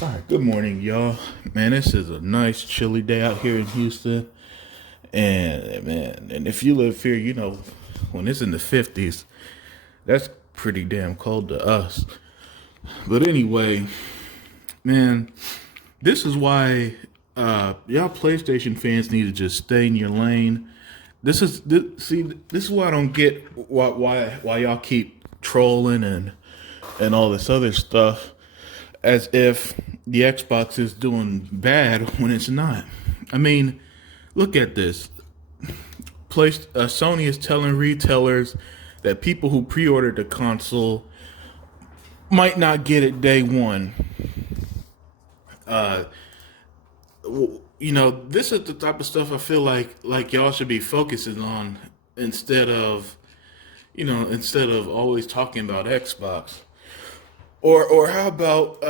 All right, good morning, y'all. Man, this is a nice chilly day out here in Houston. And man, and if you live here, you know, when it's in the 50s, that's pretty damn cold to us. But anyway, man, this is why y'all PlayStation fans need to just stay in your lane. This is why I don't get why y'all keep trolling and all this other stuff as if the Xbox is doing bad when it's not. I mean, look at this. Sony is telling retailers that people who pre-ordered the console might not get it day one. Uh, you know, this is the type of stuff I feel like y'all should be focusing on instead of always talking about Xbox. Or how about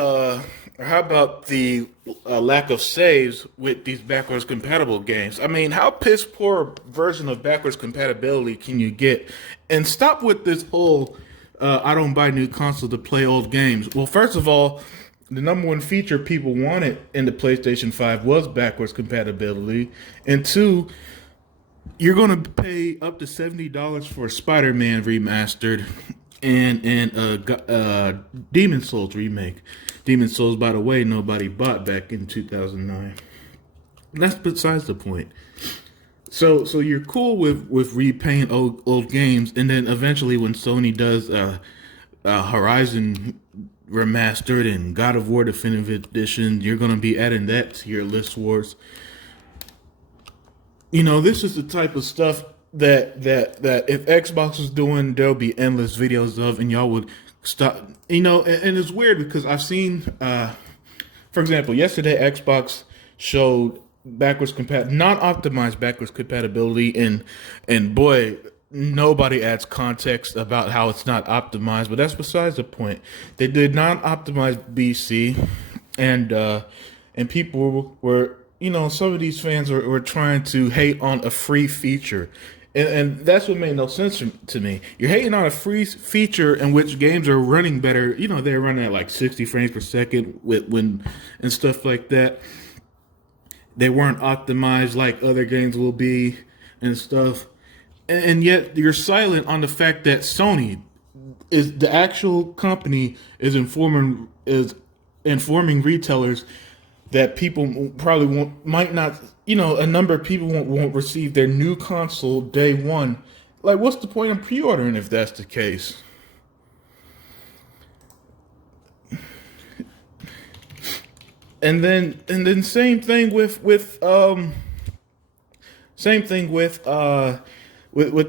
the lack of saves with these backwards compatible games? I mean, how piss poor version of backwards compatibility can you get? And stop with this whole I don't buy new console to play old games. Well, first of all, the number one feature people wanted in the PlayStation 5 was backwards compatibility, and two, you're going to pay up to $70 for Spider-Man remastered and Demon Souls remake. Demon Souls, by the way, nobody bought back in 2009. That's besides the point. So you're cool with repaying old games, and then eventually when Sony does Horizon remastered and God of War Definitive Edition, you're gonna be adding that to your list wars. You know, this is the type of stuff that if Xbox was doing, there'll be endless videos of, and y'all would stop. You know, and it's weird because I've seen, for example, yesterday Xbox showed non-optimized backwards compatibility, and boy, nobody adds context about how it's not optimized, but that's besides the point. They did non-optimized BC, and people were, you know, some of these fans were trying to hate on a free feature. And that's what made no sense to me. You're hating on a free feature in which games are running better. You know, they're running at like 60 frames per second and stuff like that. They weren't optimized like other games will be and stuff. And yet you're silent on the fact that Sony is the actual company is informing retailers that people probably might not, you know, a number of people won't receive their new console day one. Like, what's the point of pre-ordering if that's the case? And then same thing with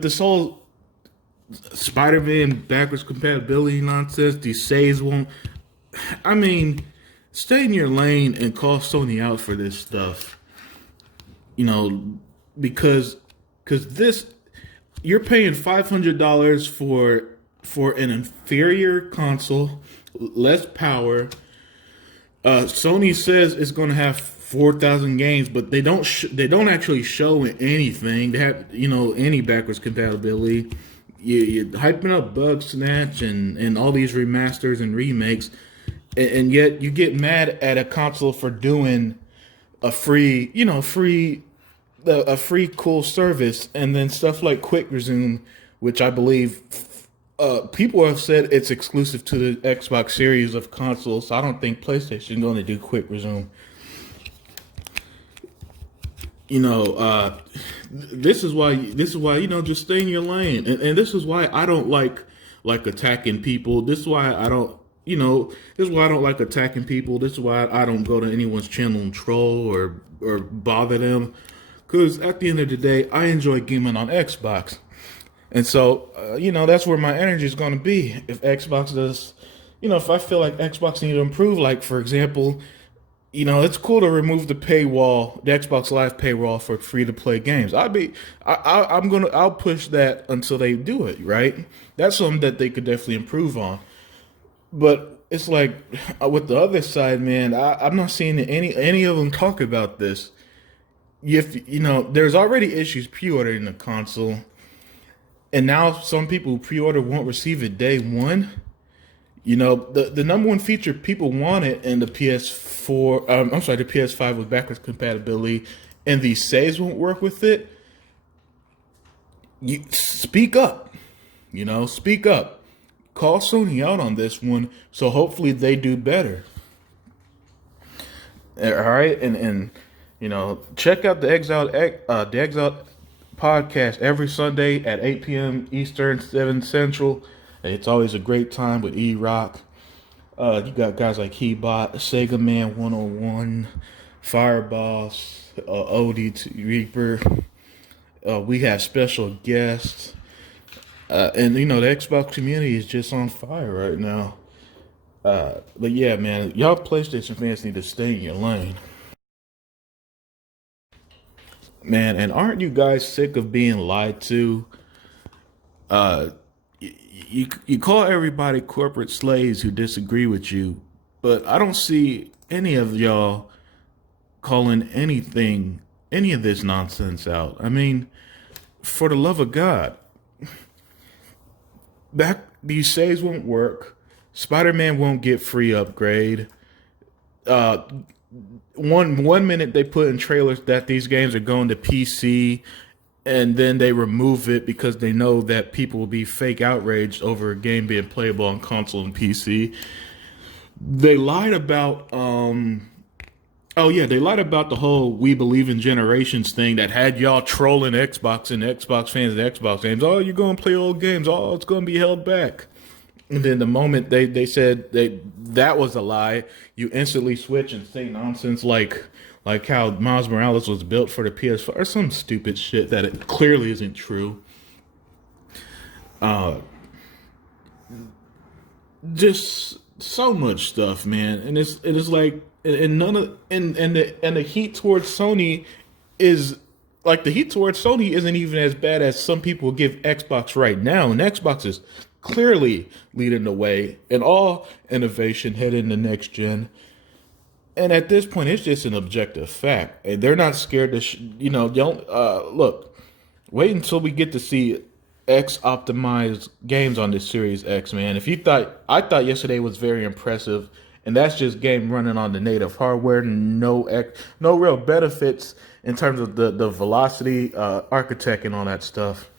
this whole Spider-Man backwards compatibility nonsense. These saves won't. I mean, stay in your lane and call Sony out for this stuff. You know, because this, you're paying $500 for an inferior console, less power. Sony says it's going to have 4,000 games, but they don't actually show anything. They have, you know, any backwards compatibility. You're hyping up Bug Snatch and all these remasters and remakes, and yet you get mad at a console for doing a free cool service, and then stuff like Quick Resume, which I believe people have said it's exclusive to the Xbox series of consoles. So I don't think PlayStation is going to do Quick Resume. You know, this is why you know, just stay in your lane, and this is why I don't like attacking people. This is why I don't. You know, this is why I don't like attacking people. This is why I don't go to anyone's channel and troll or bother them. Because at the end of the day, I enjoy gaming on Xbox. And so, you know, that's where my energy is going to be. If Xbox does, you know, if I feel like Xbox needs to improve, like, for example, you know, it's cool to remove the paywall, the Xbox Live paywall for free-to-play games. I'll push that until they do it, right? That's something that they could definitely improve on. But it's like with the other side, man, I'm not seeing any of them talk about this. If you know, there's already issues pre-ordering the console, and now some people who pre-order won't receive it day one. You know, the number one feature people wanted in the PS4, I'm sorry, the PS5 was backwards compatibility, and these saves won't work with it. You speak up, you know, speak up. Call Sony out on this one, so hopefully they do better. All right, and you know, check out the Exiled podcast every Sunday at 8 p.m. Eastern, 7 Central. It's always a great time with E Rock. You got guys like Heybot, Sega Man 101, Fireboss, OD Reaper. We have special guests. And you know, the Xbox community is just on fire right now. But yeah, man, y'all PlayStation fans need to stay in your lane. Man, and aren't you guys sick of being lied to? Uh, you call everybody corporate slaves who disagree with you, but I don't see any of y'all calling any of this nonsense out. I mean, for the love of God, these saves won't work. Spider-Man won't get free upgrade. Uh, one minute they put in trailers that these games are going to PC, and then they remove it because they know that people will be fake outraged over a game being playable on console and PC. They lied about oh yeah, they lied about the whole "we believe in generations" thing that had y'all trolling Xbox and Xbox fans and Xbox games. Oh, you're gonna play old games. Oh, it's gonna be held back. And then the moment they said that was a lie, you instantly switch and say nonsense like how Miles Morales was built for the PS5 or some stupid shit that it clearly isn't true. Uh, just so much stuff, man, and it is like and none of and the heat towards Sony is like the heat towards Sony isn't even as bad as some people give Xbox right now, and Xbox is clearly leading the way in all innovation heading to next gen. And at this point, it's just an objective fact, and they're not scared to you know don't look. Wait until we get to see X optimized games on this Series X, man. If you thought I thought yesterday was very impressive, and that's just game running on the native hardware, no real benefits in terms of the velocity, architect, and all that stuff.